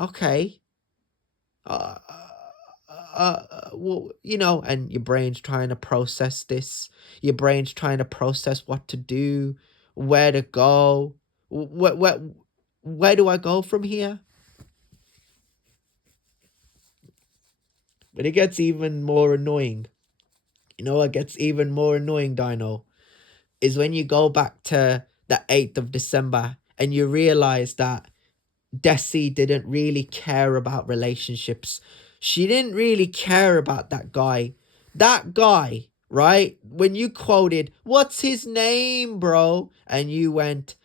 okay. Uh, well, and your brain's trying to process this. Your brain's trying to process what to do, where to go. Where do I go from here? But it gets even more annoying. You know what gets even more annoying, Dino? Is when you go back to the 8th of December and you realize that Desi didn't really care about relationships. She didn't really care about that guy. That guy, right? When you quoted, "What's his name, bro?" And you went,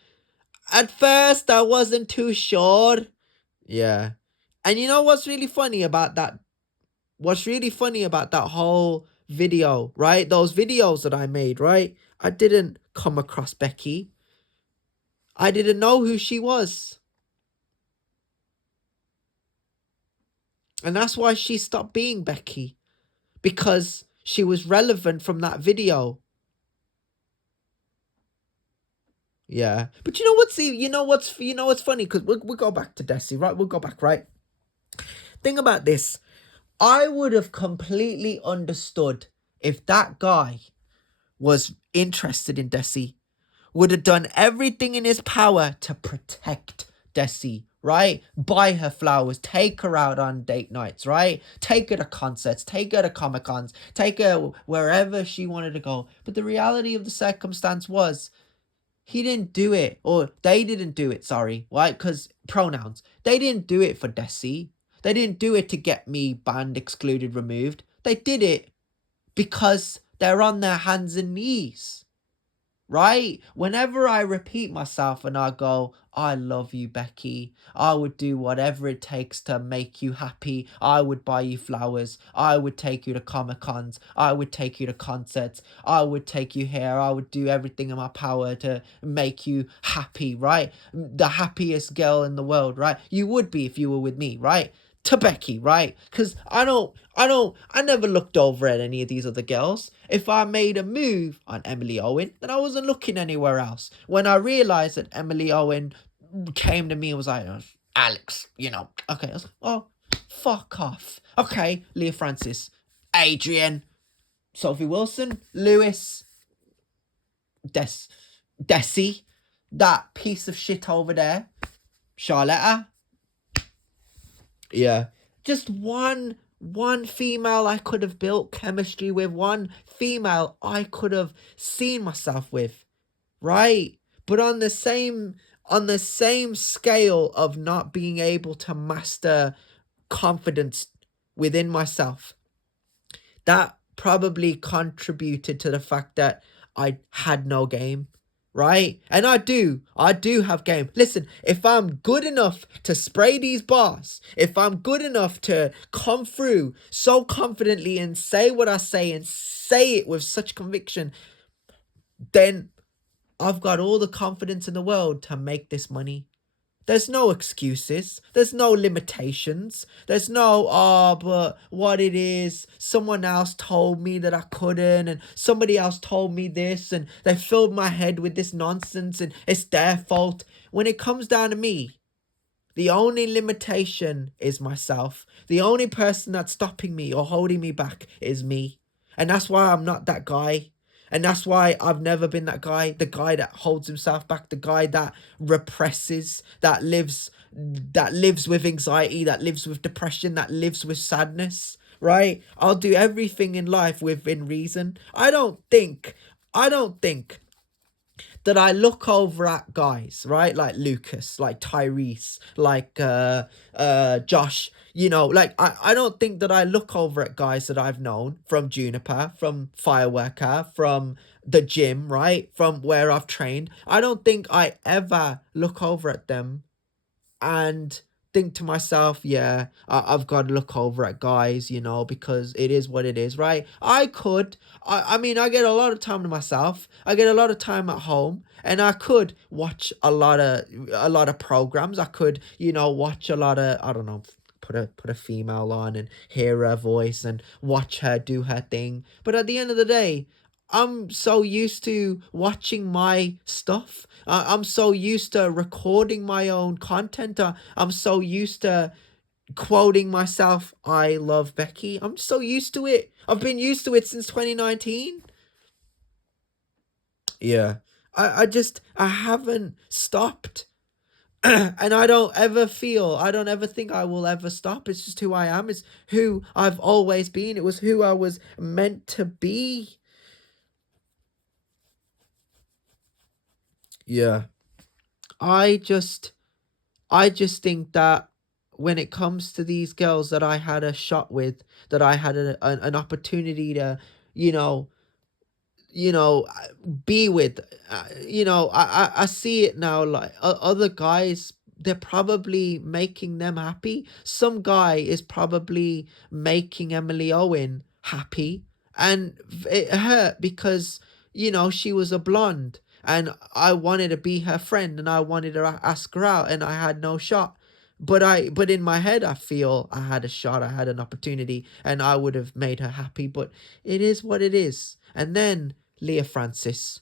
"At first, I wasn't too sure." Yeah. And you know what's really funny about that? What's really funny about that whole video, right? Those videos that I made, right? I didn't come across Becky. I didn't know who she was. And that's why she stopped being Becky. Because she was relevant from that video. Yeah. But you know what's funny? Because we'll go back to Desi, right? We'll go back, right? Think about this. I would have completely understood if that guy was interested in Desi, would have done everything in his power to protect Desi, right? Buy her flowers, take her out on date nights, right? Take her to concerts, take her to Comic Cons, take her wherever she wanted to go. But the reality of the circumstance was he didn't do it, or they didn't do it, sorry, right? Because pronouns. They didn't do it for Desi. They didn't do it to get me banned, excluded, removed. They did it because they're on their hands and knees. Right? Whenever I repeat myself and I go, "I love you, Becky. I would do whatever it takes to make you happy. I would buy you flowers. I would take you to Comic Cons. I would take you to concerts. I would take you here. I would do everything in my power to make you happy," right? The happiest girl in the world, right? You would be if you were with me, right? To Becky, right? Because I never looked over at any of these other girls. If I made a move on Emily Owen, then I wasn't looking anywhere else. When I realized that Emily Owen came to me and was like, "Alex, okay," I was like, "Oh, fuck off." Okay, Leah Francis, Adrian, Sophie Wilson, Lewis, Desi, that piece of shit over there, Charlotta. Yeah. Just one female I could have built chemistry with, one female I could have seen myself with, right? But on the same scale of not being able to master confidence within myself, that probably contributed to the fact that I had no game, right? And I do have game. Listen, if I'm good enough to spray these bars, if I'm good enough to come through so confidently and say what I say and say it with such conviction, then I've got all the confidence in the world to make this money. There's no excuses. There's no limitations. There's no, "Oh, but what it is, someone else told me that I couldn't, and somebody else told me this, and they filled my head with this nonsense, and it's their fault." When it comes down to me, the only limitation is myself. The only person that's stopping me or holding me back is me. And that's why I'm not that guy. And that's why I've never been that guy, the guy that holds himself back, the guy that represses, that lives with anxiety, that lives with depression, that lives with sadness, right? I'll do everything in life within reason. I don't think that I look over at guys, right? Like Lucas, like Tyrese, like Josh, like I don't think that I look over at guys that I've known from Juniper, from Fireworker, from the gym, right? From where I've trained. I don't think I ever look over at them and think to myself, yeah, I've got to look over at guys, because it is what it is, right? I mean, I get a lot of time to myself. I get a lot of time at home, and I could watch a lot of programs. I could, watch a lot of, I don't know, put a female on and hear her voice and watch her do her thing. But at the end of the day, I'm so used to watching my stuff. I'm so used to recording my own content. I'm so used to quoting myself, I love Becky. I'm so used to it. I've been used to it since 2019. Yeah. I haven't stopped. And I don't ever think I will ever stop. It's just who I am. It's who I've always been. It was who I was meant to be. Yeah. I just think that when it comes to these girls that I had a shot with, that I had an opportunity to, you know, you know be with, I see it now, like other guys, they're probably making them happy. Some guy is probably making Emily Owen happy, and it hurt because she was a blonde, and I wanted to be her friend, and I wanted to ask her out, and I had no shot. But in my head, I feel I had a shot, I had an opportunity, and I would have made her happy. But it is what it is. And then Leah Francis.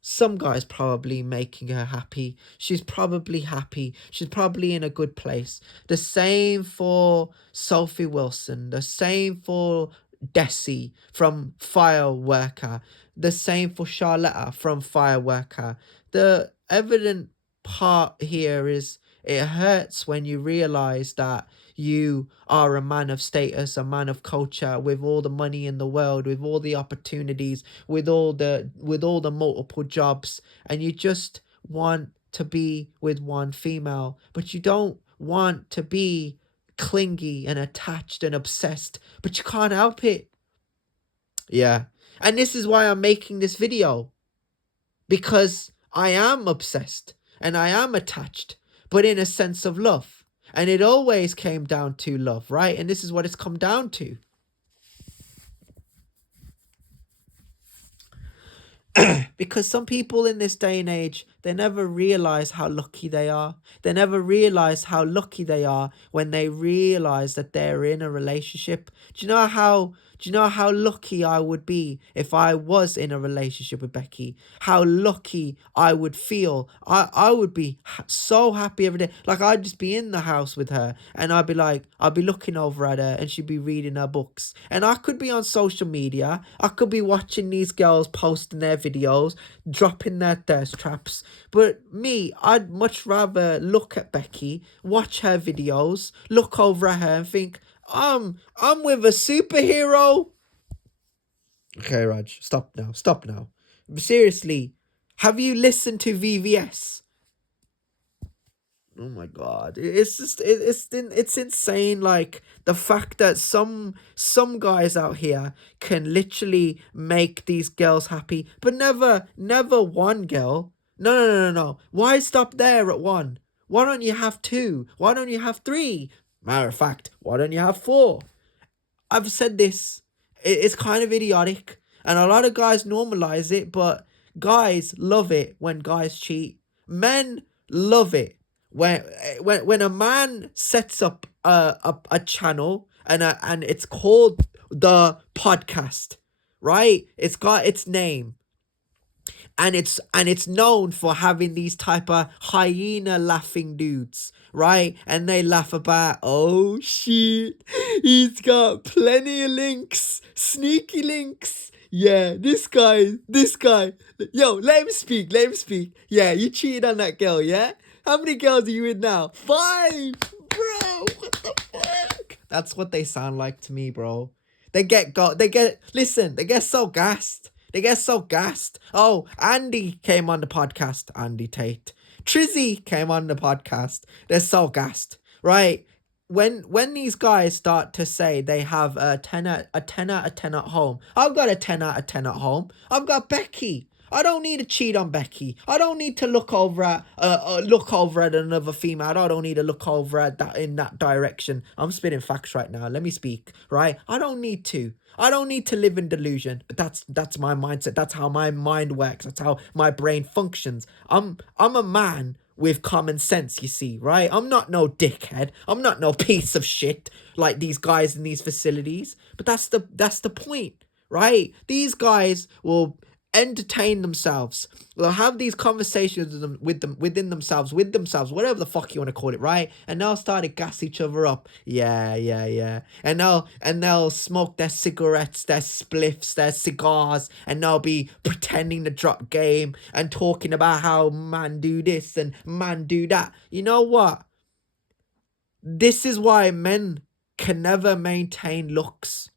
Some guy's probably making her happy. She's probably happy. She's probably in a good place. The same for Sophie Wilson. The same for Desi from Fireworker. The same for Charlotta from Fireworker. The evident part here is it hurts when you realize that you are a man of status, a man of culture, with all the money in the world, with all the opportunities, with all the multiple jobs, and you just want to be with one female, but you don't want to be clingy and attached and obsessed, but you can't help it. Yeah. And this is why I'm making this video, because I am obsessed and I am attached, but in a sense of love. And it always came down to love, right? And this is what it's come down to. Because some people in this day and age, they never realize how lucky they are. They never realize how lucky they are when they realize that they're in a relationship. Do you know how lucky I would be if I was in a relationship with Becky? How lucky I would feel. I would be so happy every day. Like, I'd just be in the house with her, and I'd be looking over at her, and she'd be reading her books. And I could be on social media. I could be watching these girls posting their videos, dropping their thirst traps. But me, I'd much rather look at Becky, watch her videos, look over at her and think, I'm with a superhero. Okay, Raj, stop now. Seriously, have you listened to VVS? Oh my god, it's just it's insane. Like, the fact that some guys out here can literally make these girls happy, but never one girl. No. Why stop there at one? Why don't you have two? Why don't you have three? Matter of fact, why don't you have four? I've said this. It's kind of idiotic, and a lot of guys normalize it, but guys love it when guys cheat. Men love it when a man sets up a channel, and it's called the podcast, right? It's got its name, and it's known for having these type of hyena laughing dudes, right? And they laugh about, oh shit, he's got plenty of links, sneaky links. Yeah, this guy, yo, let him speak. Yeah, you cheated on that girl, yeah? How many girls are you with now? 5, bro. What the fuck? That's what they sound like to me, bro. They get so gassed. Oh, Andy came on the podcast. Andy Tate. Trizzy came on the podcast. They're so gassed, right? When these guys start to say they have a 10 out of 10 at home, I've got a 10 out of 10 at home. I've got Becky. I don't need to cheat on Becky. I don't need to look over at another female. I don't need to look over at that in that direction. I'm spitting facts right now. Let me speak, right? I don't need to live in delusion. But that's my mindset. That's how my mind works. That's how my brain functions. I'm a man with common sense, you see, right? I'm not no dickhead. I'm not no piece of shit like these guys in these facilities. But that's the point, right? These guys will entertain themselves. They'll have these conversations within themselves, whatever the fuck you want to call it, right? And they'll start to gas each other up. Yeah. And they'll smoke their cigarettes, their spliffs, their cigars, and they'll be pretending to drop game and talking about how man do this and man do that. You know what? This is why men can never maintain looks.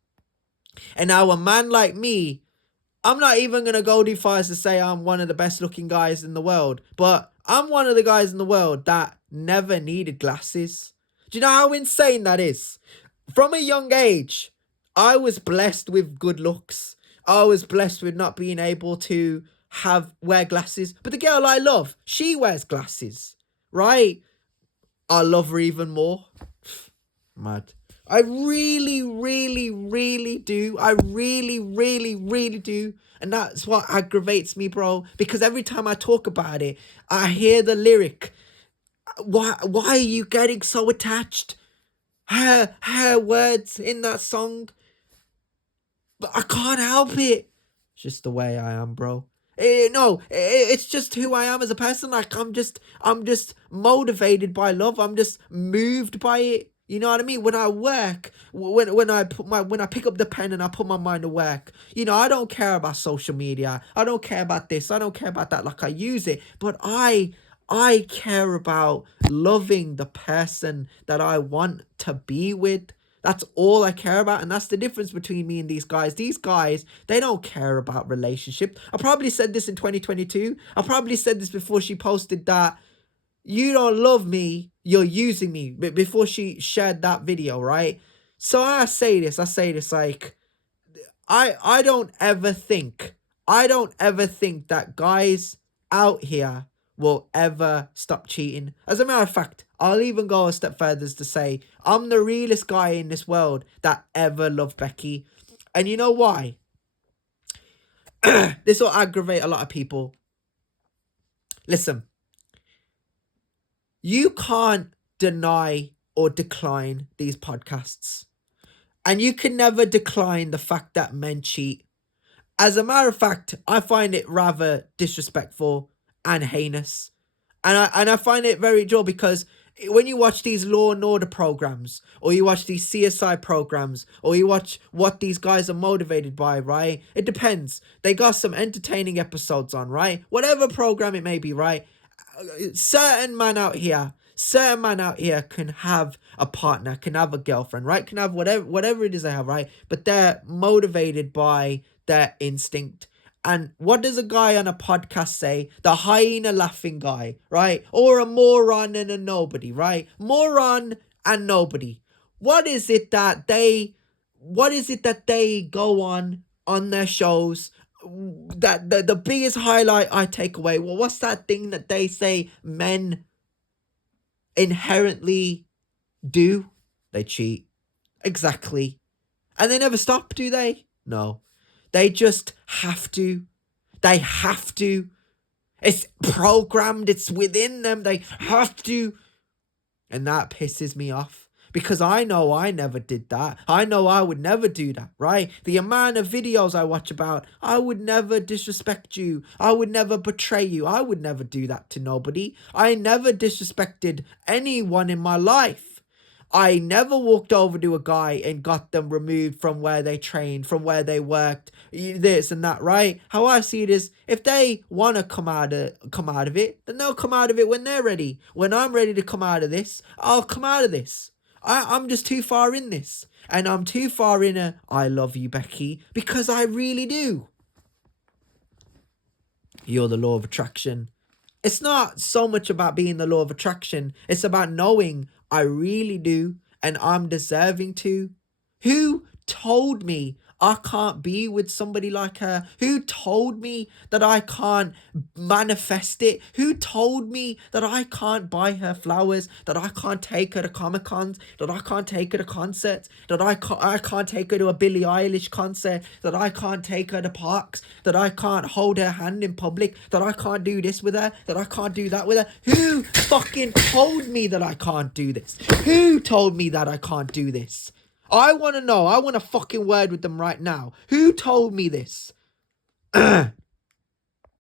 And now a man like me, I'm not even going to go too far as to say I'm one of the best looking guys in the world, but I'm one of the guys in the world that never needed glasses. Do you know how insane that is? From a young age, I was blessed with good looks. I was blessed with not being able to wear glasses. But the girl I love, she wears glasses, right? I love her even more. Mad. I really do. I really do. And that's what aggravates me, bro. Because every time I talk about it, I hear the lyric. Why are you getting so attached? Her words in that song. But I can't help it. It's just the way I am, bro. It's just who I am as a person. Like I'm just motivated by love. I'm just moved by it. You know what I mean? When I work, when I pick up the pen and I put my mind to work, I don't care about social media. I don't care about this. I don't care about that. Like I use it, but I care about loving the person that I want to be with. That's all I care about. And that's the difference between me and these guys. These guys, they don't care about relationship. I probably said this in 2022. I probably said this before she posted that you don't love me, you're using me, before she shared that video, right? So I say this like, I don't ever think that guys out here will ever stop cheating. As a matter of fact, I'll even go a step further as to say I'm the realest guy in this world that ever loved Becky. And you know why? This will aggravate a lot of people. Listen, you can't deny or decline these podcasts. And you can never decline the fact that men cheat. As a matter of fact, I find it rather disrespectful and heinous. And I find it very dull because when you watch these Law and Order programs, or you watch these CSI programs, or you watch what these guys are motivated by, right? It depends. They got some entertaining episodes on, right? Whatever program it may be, right? Certain man out here can have a partner, can have a girlfriend, right? Can have whatever it is they have, right? But they're motivated by their instinct. And what does a guy on a podcast say? The hyena laughing guy, right? Or a moron and a nobody, right? Moron and nobody. What is it that they go on their shows? That the biggest highlight I take away, well, what's that thing that they say men inherently do? They cheat. Exactly. And they never stop, do they? No. They just have to. They have to. It's programmed. It's within them. They have to. And that pisses me off. Because I know I never did that. I know I would never do that, right? The amount of videos I watch about, I would never disrespect you. I would never betray you. I would never do that to nobody. I never disrespected anyone in my life. I never walked over to a guy and got them removed from where they trained, from where they worked, this and that, right? How I see it is, if they want to come out of it, then they'll come out of it when they're ready. When I'm ready to come out of this, I'll come out of this. I'm just too far in this. And I'm too far in a, I love you, Becky, because I really do. You're the law of attraction. It's not so much about being the law of attraction. It's about knowing I really do and I'm deserving to. Who told me I can't be with somebody like her? Who told me that I can't manifest it? Who told me that I can't buy her flowers? That I can't take her to Comic-Cons? That I can't take her to concerts? That I can't take her to a Billie Eilish concert? That I can't take her to parks? That I can't hold her hand in public? That I can't do this with her? That I can't do that with her? Who fucking told me that I can't do this? Who told me that I can't do this? I want to know. I want a fucking word with them right now. Who told me this?